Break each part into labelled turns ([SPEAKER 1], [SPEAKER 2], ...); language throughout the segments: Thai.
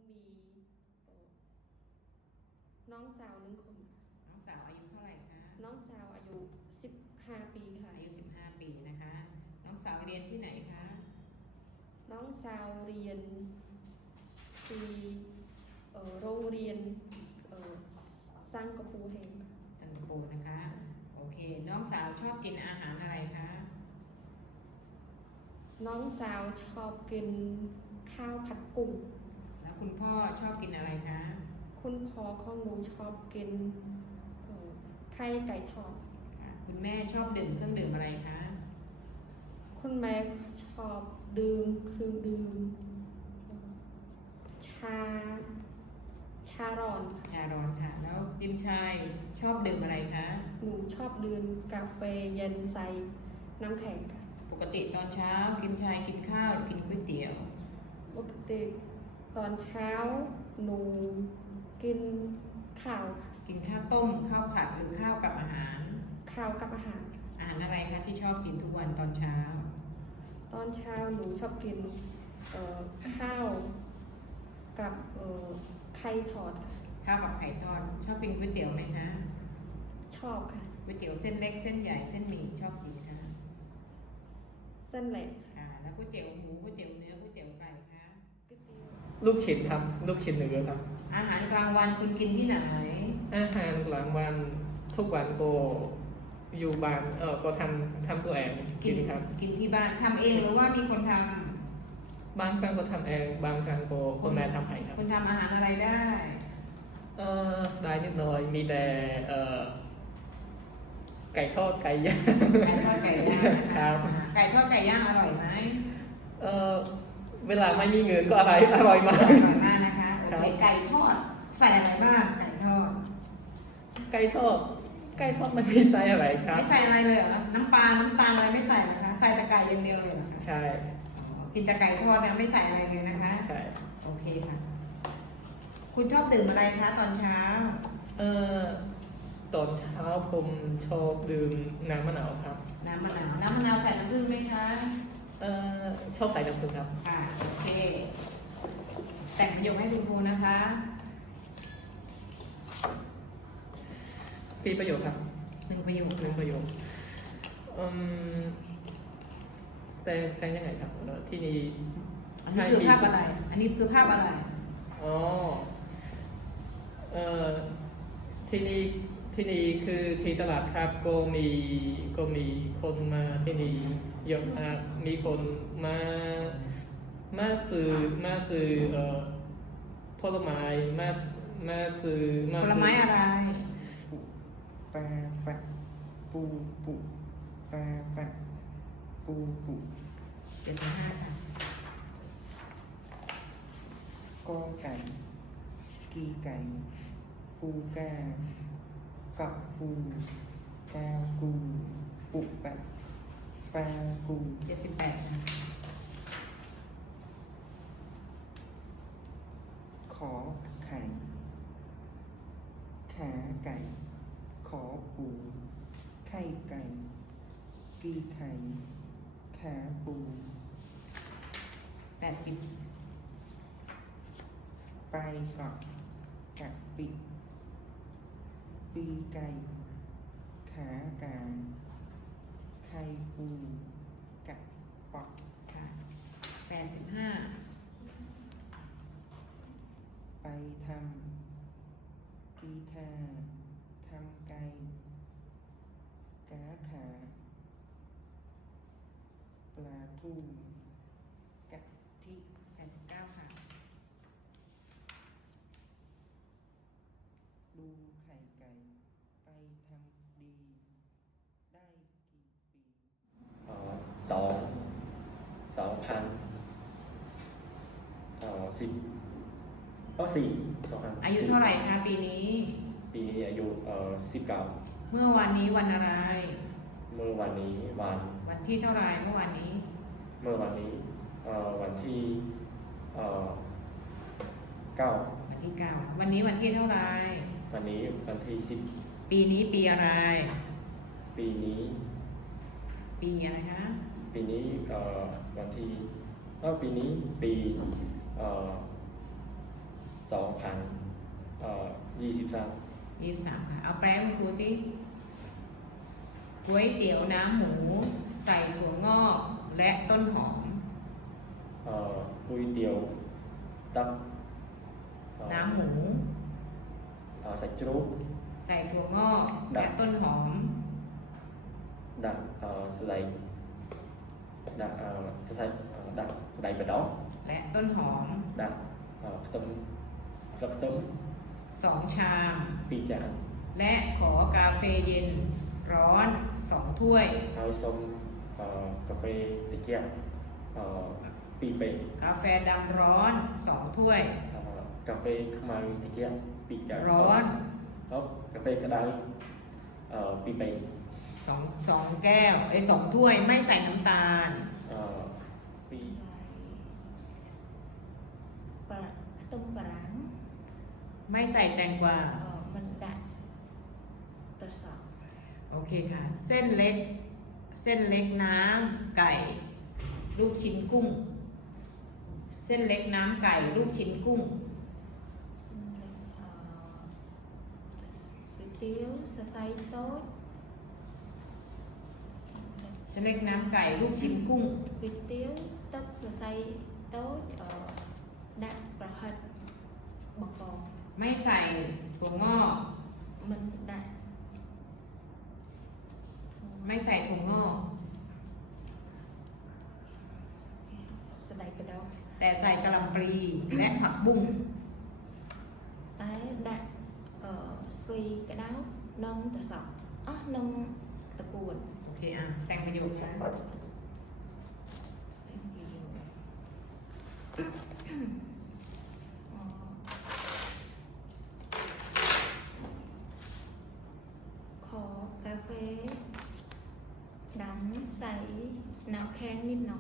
[SPEAKER 1] มีเอ่อน้องสาว1 คน
[SPEAKER 2] น้องสาวอายุเท่าไหร่คะ
[SPEAKER 1] น้องสาวอายุ15 ปีค่ะ
[SPEAKER 2] อายุ15 ปีนะคะ น้องสาวเรียนที่ไหนคะ
[SPEAKER 1] น้องสาวเรียนที่โรงเรียนสังกะปูแห่ง
[SPEAKER 2] สิงคโปร์นะคะ โอเค น้องสาวชอบกินอาหารอะไรคะ
[SPEAKER 1] น้องสาวชอบกินข้าวผัดกุ้ง
[SPEAKER 2] แล้วคุณพ่อชอบกินอะไรคะ
[SPEAKER 1] คุณพ่อของหนูชอบกินไข่ไก่ทอด
[SPEAKER 2] ค่ะคุณแม่ชอบดื่มเครื่องดื่มอะไรคะ
[SPEAKER 1] คุณแม่ชอบดื่มเครื่องดื่มชาร้อนค่ะ
[SPEAKER 2] ชาร้อนค่ะ แล้วดิมชายชอบดื่มอะไรคะ
[SPEAKER 1] หนูชอบดื่มกาแฟเย็นใส่น้ำแข็งค่ะ
[SPEAKER 2] ปกติตอนเช้าดิมชายกินข้าวหรือกินก๋วยเตี๋ยว
[SPEAKER 1] ปกติตอนเช้าหนูกินข้าวค่ะ
[SPEAKER 2] กินข้าวต้มข้าวผัดหรือข้าวกับอาหาร
[SPEAKER 1] ข้าวกับอาหาร
[SPEAKER 2] อาหารอะไรคะที่ชอบกินทุกวันตอนเช้า
[SPEAKER 1] ตอนเช้าหนูชอบกินข้าวกับไข่ทอด
[SPEAKER 2] ข้าวกับไข่ทอดชอบกินก๋วยเตี๋ยวไหมคะ
[SPEAKER 1] ชอบค่ะ
[SPEAKER 2] ก๋วยเตี๋ยวเส้นเล็กเส้นใหญ่เส้นหมี่ชอบกินคะ
[SPEAKER 1] เส้นเล็ก
[SPEAKER 2] ค่ะแล้วก๋วยเตี๋ยวหมูก๋วยเตี๋ยวเนื้อก๋วยเตี๋ยวไก่คะ
[SPEAKER 3] ลูกชิ้นครับลูกชิ้นเนื้อครับ
[SPEAKER 2] อาหารกลางวันคุณกินที่ไหน
[SPEAKER 3] อาหารกลางวันทุกวันก็อยู่บ้านก็ทำตัวเองกินครับ
[SPEAKER 2] กินที่บ้านทำเองหรือว่ามีคนท
[SPEAKER 3] บางครั้งก็ทำเองบางครั้งก็คนแม่ทำให้ครับ
[SPEAKER 2] คุณทำอาหารอะไรได้
[SPEAKER 3] ได้นิดหน่อยมีแต่ไก่ทอดไก่ย่าง
[SPEAKER 2] ไก่ทอดไก่ย่าง
[SPEAKER 3] ครับ
[SPEAKER 2] ไก่ทอดไก่ย่างอร่อยไหม
[SPEAKER 3] เวลาไม่มีเงินก็อร่อยมาก
[SPEAKER 2] อร่อยมากนะคะโอเคไก่ทอดใส่อะไรบ้างไก่ทอด
[SPEAKER 3] ไก่ทอดมันไม่ใส่อะไรครับ
[SPEAKER 2] ไม่ใส่อะไรเลยเหรอน้ำปลาน้ำตาลอะไรไม่ใส่นะคะใส่แต่ไก่อย่างเดียวเลยเหรอคะ
[SPEAKER 3] ใช่
[SPEAKER 2] กินแต่ไก่ทอดเนี่ยไม่ใส่อะไรเลยนะคะ
[SPEAKER 3] ใช่
[SPEAKER 2] โอเคค่ะคุณชอบดื่มอะไรคะตอนเช้า
[SPEAKER 3] ตอนเช้าผมชอบดื่มน้ำมะนาวครับ
[SPEAKER 2] น้ำมะนาวใส่น้ำผึ้งไหมคะ
[SPEAKER 3] ชอบใส่น้ำผึ้งครับ
[SPEAKER 2] ค่ะโอเคแต่งประโยคให้คุณครูนะคะ
[SPEAKER 3] ตีประโยคครับ
[SPEAKER 2] 1 ประโยค
[SPEAKER 3] แต่งยังไงครับที่นี่
[SPEAKER 2] อันนี้คือภาพอะไร
[SPEAKER 3] อ๋อที่นี่คือที่ตลาดครับก็มีคนมาที่นี่เยอะมากมีคนมาซื้อผลไม้มาซื้อ
[SPEAKER 2] ผลไม้อะไร
[SPEAKER 3] ปลาปะปูปลาปะปู
[SPEAKER 2] 75ค่ะ
[SPEAKER 3] กอไก่กีไก่ปูกากับปูกากูปุปะปลากู
[SPEAKER 2] 78ค่ะ
[SPEAKER 3] ขอไข่ขาไก่ขอปูไข่ไก่กีไข่ขาปู
[SPEAKER 2] 80
[SPEAKER 3] ไปกับกะปิปีไก่ขากาไข่ปูกะปอก
[SPEAKER 2] ค่ะ85
[SPEAKER 3] ไปทำกีทาทำไก่กาขาปลาทูกะทิ
[SPEAKER 2] 89ค่ะ
[SPEAKER 3] ดูไข่ไก่ไปทำดีได้กี่ปี
[SPEAKER 4] 2010 4
[SPEAKER 2] อายุเท่าไหร่คะปีนี้
[SPEAKER 4] อายุ19
[SPEAKER 2] เมื่อวันนี้วันอะไร
[SPEAKER 4] เมื่อวันนี้
[SPEAKER 2] วันที่เท่าไหร่เมื่อวันนี้
[SPEAKER 4] วันที่9
[SPEAKER 2] วันที่9วันนี้วันที่เท่าไหร่
[SPEAKER 4] วันนี้วันที่10
[SPEAKER 2] ปีนี้ปีอะไร
[SPEAKER 4] ปีนี้
[SPEAKER 2] ปีอะไรคะ
[SPEAKER 4] ปีนี้วันที่ปีนี้ปี 23
[SPEAKER 2] ค่ะเอาแปลให้คุณครูสิก๋วยเตี๋ยวน้ำหมูใส่ถั่วงอกและต้นหอม
[SPEAKER 4] ก๋วยเตี๋ยวตับ
[SPEAKER 2] น้ำหมู
[SPEAKER 4] sạch chuối
[SPEAKER 2] ใส่ถั่วงอกและต้นหอม
[SPEAKER 4] đặt sợi đặt đặt sợi vào đó
[SPEAKER 2] และต้นหอม
[SPEAKER 4] đặt tấm
[SPEAKER 2] 2 ชาม
[SPEAKER 4] pi chả
[SPEAKER 2] และขอกาเฟเย็นร้อน 2 ถ้วย
[SPEAKER 4] hai xong cà phê tịch chè pi bể
[SPEAKER 2] กาแฟดำร้อน 2 ถ้วย
[SPEAKER 4] cà phê không ai tịch chè pi chả
[SPEAKER 2] ร้อน
[SPEAKER 4] đó cà phê cái đáy pi bể
[SPEAKER 2] 2 แก้ว2 ถ้วยไม่ใส่น้ำตาล
[SPEAKER 4] pi
[SPEAKER 1] ปลาต้มปลาร้าง
[SPEAKER 2] ไม่ใส่แตงกวา
[SPEAKER 1] มันดัดตรวจสอบ
[SPEAKER 2] โอเคค่ะ เส้นเล็กน้ำไก่ ลูกชิ้นกุ้ง เส้นเล็กน้ำไก่ลูกชิ้นกุ้ง
[SPEAKER 1] ก๋วยเตี๋ยวสไซโต๊ะ
[SPEAKER 2] เส้นเล็กน้ำไก่ลูกชิ้นกุ้ง
[SPEAKER 1] ก๋วยเตี๋ยวต๊ะสไซโต๊ะดัดประหัดบักกอก
[SPEAKER 2] ไม่ใส่ถั่วงอก
[SPEAKER 1] มันดัด
[SPEAKER 2] ไม่ใส่ถั่วงอก
[SPEAKER 1] สไลด์กระดอง
[SPEAKER 2] แต่ใส่กะหล่ำปลีและผักบุ้ง
[SPEAKER 1] แต่ดัดสปรีกระดาวน้องตรวจสอบน้องตะกวน
[SPEAKER 2] โอเคแต่งประโยคค่ะ
[SPEAKER 1] ขอกาแฟดำใส่น้ำแข็งนิดหน่อย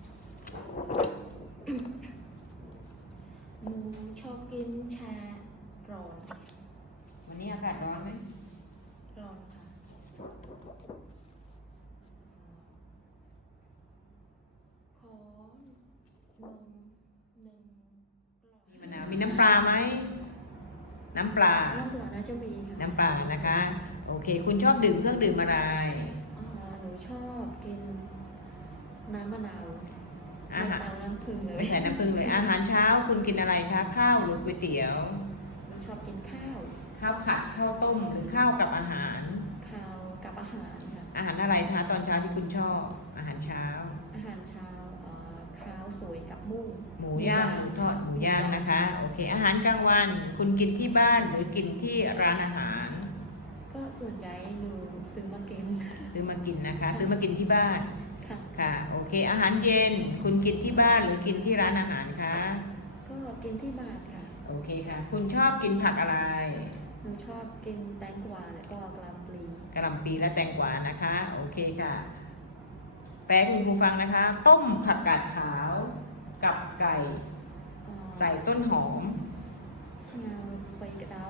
[SPEAKER 1] หนูชอบกินชาร้อน
[SPEAKER 2] วันนี้อากาศร้อนไหม
[SPEAKER 1] ร้อนค่ะขอนม1 กล่อง
[SPEAKER 2] มีมะนาวมีน้ำปลาไหม น้ำปลา
[SPEAKER 5] น้ำปลาน่าจะมีค่ะ
[SPEAKER 2] น้ำปลานะคะ โอเค คุณชอบดื่มเครื่องดื่มอะไร
[SPEAKER 5] หนูชอบกินน้ำมะนาว
[SPEAKER 2] อา
[SPEAKER 5] ไม่
[SPEAKER 2] หาร
[SPEAKER 5] ใส่น้ำผึ้งเลย
[SPEAKER 2] ไม่ใส่น้ำผึ้งเลย อาหารเช้าคุณกินอะไรคะ ข้าวหรือก๋วยเตี๋ยว
[SPEAKER 5] หนูชอบกินข้าว
[SPEAKER 2] ข้าวผัด ข้าวต้ม หรือข้าวกับอาหาร
[SPEAKER 5] ข้าวกับอาหารค่ะ
[SPEAKER 2] อาหารอะไรคะตอนเช้าที่คุณชอบ อาหารเช้า
[SPEAKER 5] อาหารเช้าข้าวสวยกับมุ้ง
[SPEAKER 2] หมูย่างหมูทอดหมูย่างนะคะ โอเค อาหารกลางวัน คุณกินที่บ้านหรือกินที่ร้านอาหาร
[SPEAKER 5] ก็ส่วนใหญ่หนูซื้อมากิน
[SPEAKER 2] ซื้อมากินนะคะ ซื้อมากินที่บ้าน
[SPEAKER 5] ค่ะ
[SPEAKER 2] ค่ะ โอเค อาหารเย็น คุณกินที่บ้านหรือกินที่ร้านอาหารคะ
[SPEAKER 5] ก็กินที่บ้านค่ะ
[SPEAKER 2] โอเคค่ะ คุณชอบกินผักอะไร
[SPEAKER 5] หนูชอบกินแตงกวาและก็กะหล่ำปลี
[SPEAKER 2] กะหล่ำปีและแตงกวานะคะ โอเคค่ะ แปลให้คุณครูฟังนะคะ ต้มผักกาดขาวกับไก่ ใส่ต้นหอม
[SPEAKER 5] สงาสไปกระดาว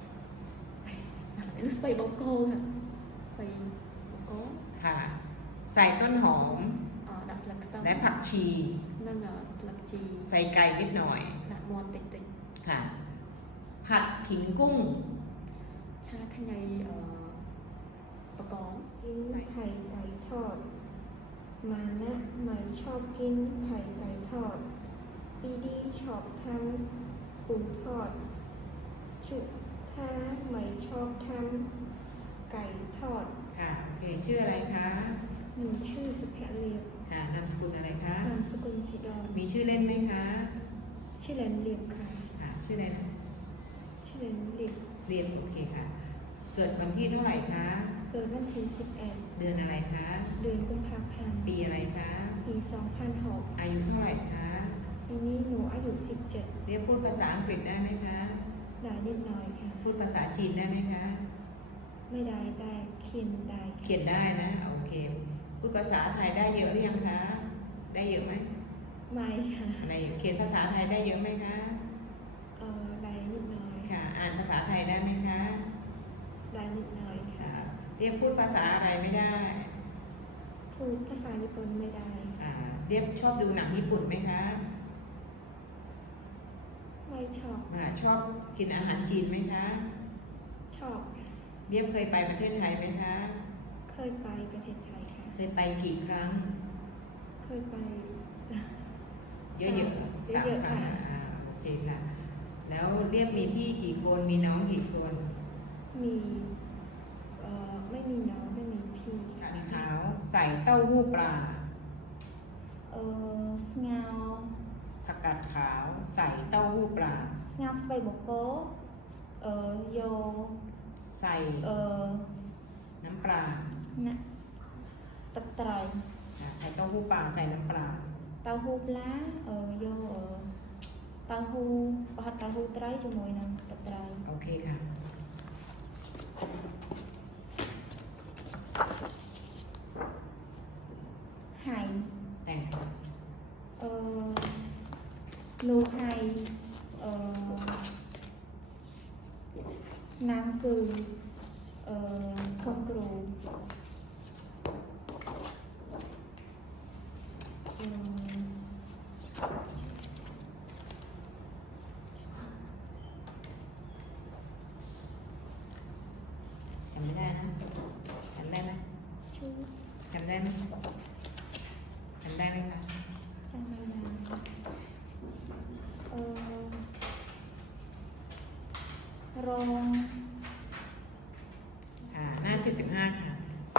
[SPEAKER 5] สไปบงโก้ค่ะสไปบงโก้
[SPEAKER 2] ค่ะ ใส่ต้นหอม
[SPEAKER 5] ดักสลักตัม
[SPEAKER 2] และผักชี
[SPEAKER 5] นั่งสลักจี
[SPEAKER 2] ใส่ไก่นิดหน่อย
[SPEAKER 5] ละมอนติด
[SPEAKER 2] ค่ะ ผัดขิงกุ้ง
[SPEAKER 5] ชาขยายประกอบ
[SPEAKER 1] กินไข่ไก่ทอด มานะไม่ชอบกินไข่ไก่ทอด ปีดีชอบทำปูทอด จุท่าไม่ชอบทำไก่ทอด
[SPEAKER 2] ค่ะ โอเค ชื่ออะไรคะ
[SPEAKER 1] หนูชื่อสุภเลียบ
[SPEAKER 2] ค่ะ นามสกุลอะไรคะ
[SPEAKER 1] นามสกุลสีดอน
[SPEAKER 2] มีชื่อเล่นไหมคะ
[SPEAKER 1] ชื่อเล่นเลียบค่ะ
[SPEAKER 2] ค่ะ ชื่ออะไรนะ
[SPEAKER 1] ชื่อเล่นเลียบ
[SPEAKER 2] เรียนโอเคค่ะ เกิดวันที่เท่าไหร่คะ
[SPEAKER 1] เกิดวันที่
[SPEAKER 2] เ
[SPEAKER 1] 11
[SPEAKER 2] ดือนอะไรคะ
[SPEAKER 1] เดือนกุมภาพันธ์
[SPEAKER 2] ปีอะไรคะ
[SPEAKER 1] ปี2006
[SPEAKER 2] อายุเท่าไหร่คะ
[SPEAKER 1] ปีนี้หนูอายุ
[SPEAKER 2] เรียกพูดภาษาอังกฤษได้ไหมคะ
[SPEAKER 1] 17ได้นิดหน่อยค่ะ
[SPEAKER 2] พูดภาษาจีนได้ไหมคะ
[SPEAKER 1] ไม่ได้แต่เขียนได้
[SPEAKER 2] เขียนได้นะ โอเค พูดภาษาไทยได้เยอะหรือยังคะ ได้เยอะไหม
[SPEAKER 1] ไม่ค่ะ
[SPEAKER 2] อะไรเขียนภาษาไทยได้เยอะไหมคะ
[SPEAKER 1] ได้นิดหน่อย
[SPEAKER 2] ค่ะ อ่านภาษาไทยได้ไหมคะ
[SPEAKER 1] ได้นิดหน่อยค่ะ
[SPEAKER 2] ค่ะ เรียกพูดภาษาอะไรไม่ได้
[SPEAKER 1] พูดภาษาญี่ปุ่นไม่ได้
[SPEAKER 2] ค่ะ เรียกชอบดูหนังญี่ปุ่นไหมคะ
[SPEAKER 1] ไม่อยชอบ
[SPEAKER 2] ชอบกินอาหารจีนไหมคะ
[SPEAKER 1] ชอบ
[SPEAKER 2] เรียบเคยไปประเทศไทยไหมคะ
[SPEAKER 1] เคยไปประเทศไทยค่ะ
[SPEAKER 2] เคยไปกี่ครั้ง
[SPEAKER 1] เคยไป
[SPEAKER 2] เยอะๆ 3 ครั้ง
[SPEAKER 1] ค่ะ
[SPEAKER 2] โอเคค่ะ แล้วเรียบมีพี่กี่คน มีน้องกี่คน
[SPEAKER 1] มีไม่มีน้องไม่มีพี่
[SPEAKER 2] กา
[SPEAKER 1] ค่ะ
[SPEAKER 2] รขาวใส่เต้าหู้ปลา
[SPEAKER 5] ស្ងោ
[SPEAKER 2] ผักกาดขาวใส่เต้าหู้ปลา
[SPEAKER 5] ស្ងោស្ពៃបកោយក
[SPEAKER 2] ใส่ น้ำปลา
[SPEAKER 5] ណាទឹកត្រី
[SPEAKER 2] ใส่เต้าหู้ปลาใส่น้ำปลา
[SPEAKER 5] តៅហ៊ូប្លាយកតៅហ៊ូប្រហិតតៅហ៊ូត្រីជាមួយនឹងទឹកត្រី
[SPEAKER 2] โอเคค่ะ
[SPEAKER 5] ហៃ
[SPEAKER 2] แต่งค่ะ
[SPEAKER 5] នូហៃណាងស៊ឺខុំគ្រូអឺ
[SPEAKER 2] จำไม่ได้นะจำได้ไหม
[SPEAKER 5] ជួយ
[SPEAKER 2] จำได้ไหมจำได้ไหมคะ
[SPEAKER 5] ចាំមើលណារង
[SPEAKER 2] หน้าที่15ค่ะ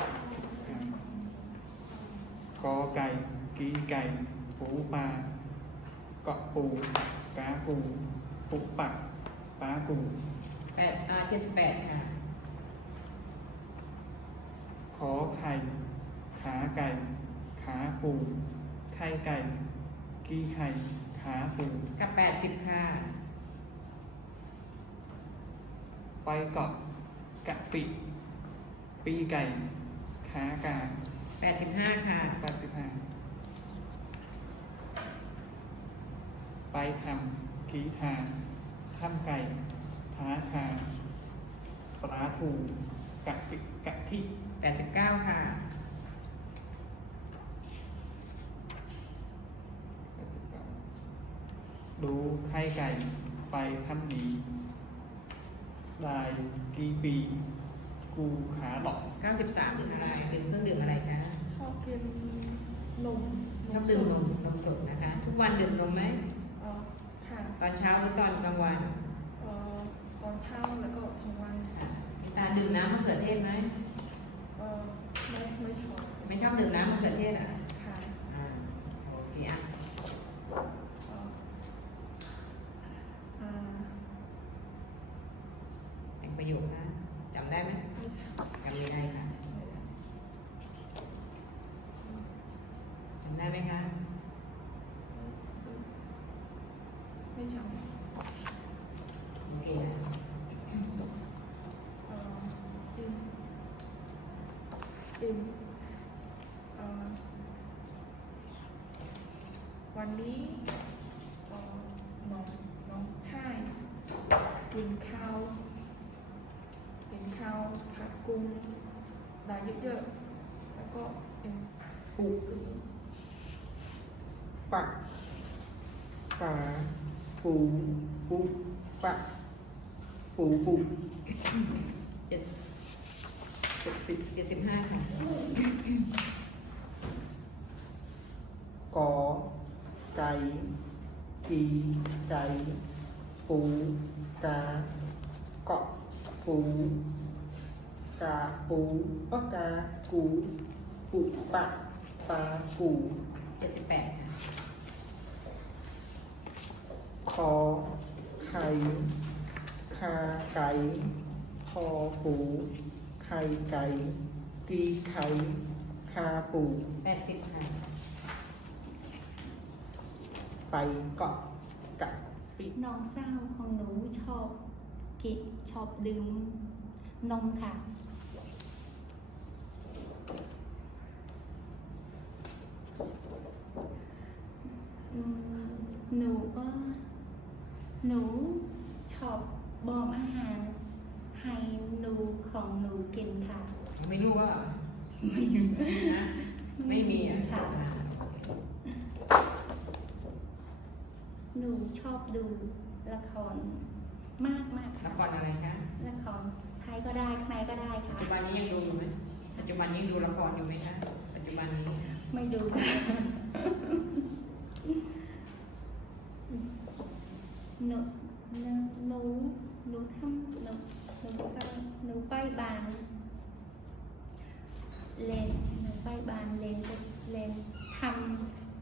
[SPEAKER 3] กอไก่กีไก่ปูปลาเกาะปูกาปูปุกปักปลาปู
[SPEAKER 2] 78ค่ะ
[SPEAKER 3] ขอไข่ขาไก่ขาปูไข่ไก่กีไข่ขาปู
[SPEAKER 2] กับ80ค่ะ
[SPEAKER 3] ไปเกาะกะปิปีไก่ขากา
[SPEAKER 2] 85ค่ะ
[SPEAKER 3] 85ไปทำกีทาทำไก่ท้าทาปลาทูกะปิกะทิ
[SPEAKER 2] 89ค่ะ
[SPEAKER 3] ดูไข่ไก่ไปทำดีได้กี่ปีกูขาหลอก
[SPEAKER 2] 93ดื่มอะไรดื่มเครื่องดื่มอะไรคะ
[SPEAKER 1] ชอบกินนม
[SPEAKER 2] ชอบดื่มนมสดนะคะ ทุกวันดื่มนมไหม
[SPEAKER 1] ค่ะ
[SPEAKER 2] ตอนเช้าหรือตอนกลางวัน
[SPEAKER 1] ตอนเช้าแล้วก็ทั้งวัน
[SPEAKER 2] มีตาดื่มน้ำมะเขือเทศไหม
[SPEAKER 1] ไม่ชอบ
[SPEAKER 2] ไม่ชอบดื่มน้ำมะเขือเทศอ่ะ
[SPEAKER 1] ค่ะ
[SPEAKER 2] โอเคอ่ะ
[SPEAKER 1] อ่า
[SPEAKER 2] แต่งประโยคนะจำได้ไหม
[SPEAKER 1] ไม่ชอบ
[SPEAKER 2] จำไม่ได้ค่ะจำได้ไหมคะ
[SPEAKER 1] ไม่ชอบ
[SPEAKER 2] โอเคนะ
[SPEAKER 1] อินวันนี้น้องชายกินข้าวผัดกุ้งได้เยอะๆแล้วก็ปู
[SPEAKER 3] ปักปลาปูปุกปักปูปุ
[SPEAKER 2] 75ค่ะ
[SPEAKER 3] กอไก่กีไก่ปูกาเกาะปูกาปูกากูปุปะปลาปู
[SPEAKER 2] 78ค่ะ
[SPEAKER 3] คอไข่คาไก่คอปูไข่ไก่กีไข่คาปู
[SPEAKER 2] 80ค่ะ
[SPEAKER 3] ไปเกาะกะปิ
[SPEAKER 5] น้องสาวของหนูชอบกินชอบดื่มนมค่ะหนูก็หนูชอบบอกอาหารให้หนูของหนูกินค่ะ
[SPEAKER 2] ไม่รู้ว่า ไม่มีนะ ไม่มีอ่ะ
[SPEAKER 5] ค่ะ หนูชอบดูละครมากมาก
[SPEAKER 2] ละครอะไรคะ
[SPEAKER 5] ละครไทยก็ได้ខ្មែរก็ได้
[SPEAKER 2] ปัจ
[SPEAKER 5] ค่ะ
[SPEAKER 2] จุบันนี้ยังดูอยู่ไหมปัจจุบันนี้ยังดูละครอยู่ไหมคะปัจจุบันนี้
[SPEAKER 5] ไม่ดู หนูหนูหนูหนูทำหนูไปบ้านเล่นหนูไปบ้านเล่นทำ